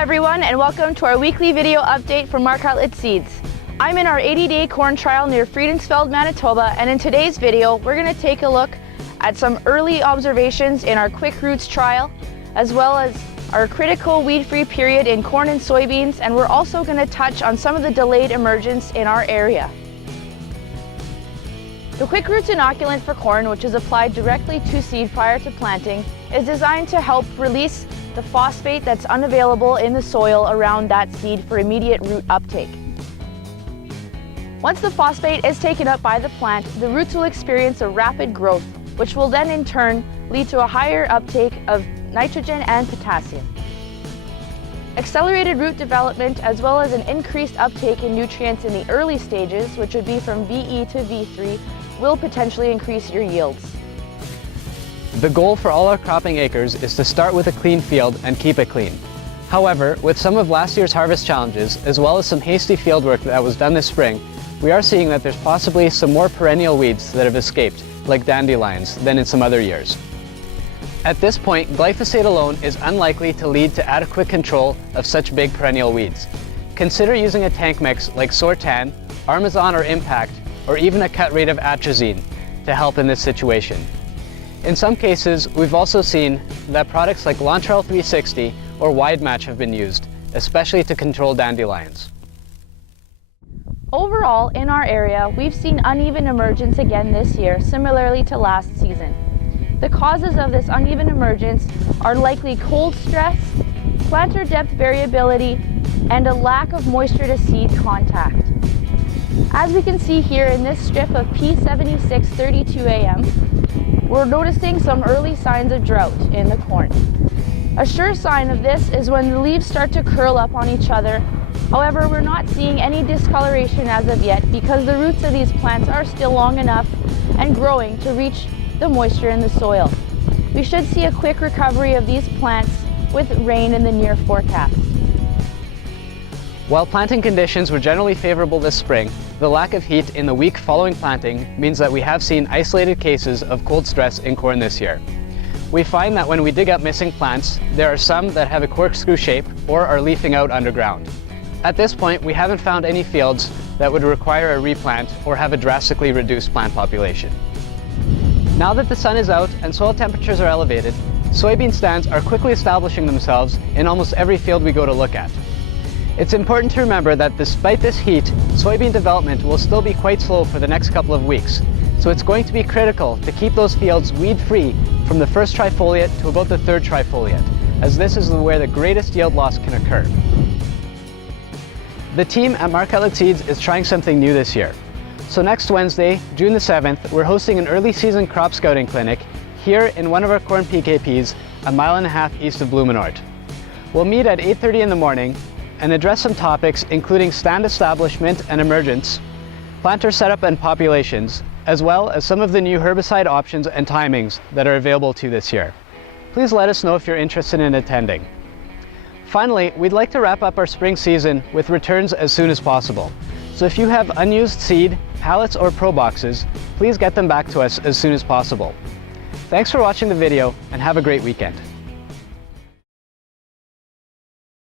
everyone, and welcome to our weekly video update from Marc Hutlet Seeds. I'm in our 80-day corn trial near Friedensfeld, Manitoba, and in today's video we're going to take a look at some early observations in our Quick Roots trial, as well as our critical weed-free period in corn and soybeans, and we're also going to touch on some of the delayed emergence in our area. The Quick Roots inoculant for corn, which is applied directly to seed prior to planting, is designed to help release the phosphate that's unavailable in the soil around that seed for immediate root uptake. Once the phosphate is taken up by the plant, the roots will experience a rapid growth, which will then in turn lead to a higher uptake of nitrogen and potassium. Accelerated root development, as well as an increased uptake in nutrients in the early stages, which would be from VE to V3, will potentially increase your yields. The goal for all our cropping acres is to start with a clean field and keep it clean. However, with some of last year's harvest challenges, as well as some hasty field work that was done this spring, we are seeing that there's possibly some more perennial weeds that have escaped, like dandelions, than in some other years. At this point, glyphosate alone is unlikely to lead to adequate control of such big perennial weeds. Consider using a tank mix like Sortan, Armazon or Impact, or even a cut rate of atrazine to help in this situation. In some cases, we've also seen that products like Launtrel 360 or Wide Match have been used, especially to control dandelions. Overall, in our area, we've seen uneven emergence again this year, similarly to last season. The causes of this uneven emergence are likely cold stress, planter depth variability, and a lack of moisture to seed contact. As we can see here in this strip of P7632 AM, we're noticing some early signs of drought in the corn. A sure sign of this is when the leaves start to curl up on each other. However, we're not seeing any discoloration as of yet because the roots of these plants are still long enough and growing to reach the moisture in the soil. We should see a quick recovery of these plants with rain in the near forecast. While planting conditions were generally favorable this spring, the lack of heat in the week following planting means that we have seen isolated cases of cold stress in corn this year. We find that when we dig up missing plants, there are some that have a corkscrew shape or are leafing out underground. At this point, we haven't found any fields that would require a replant or have a drastically reduced plant population. Now that the sun is out and soil temperatures are elevated, soybean stands are quickly establishing themselves in almost every field we go to look at. It's important to remember that despite this heat, soybean development will still be quite slow for the next couple of weeks. So it's going to be critical to keep those fields weed-free from the first trifoliate to about the third trifoliate, as this is where the greatest yield loss can occur. The team at Marc Hutlet Seeds is trying something new this year. So next Wednesday, June the 7th, we're hosting an early season crop scouting clinic here in one of our corn PKPs, a mile and a half east of Blumenort. We'll meet at 8:30 in the morning and address some topics including stand establishment and emergence, planter setup and populations, as well as some of the new herbicide options and timings that are available to this year. Please let us know if you're interested in attending. Finally, we'd like to wrap up our spring season with returns as soon as possible. So if you have unused seed, pallets, or pro boxes, please get them back to us as soon as possible. Thanks for watching the video and have a great weekend.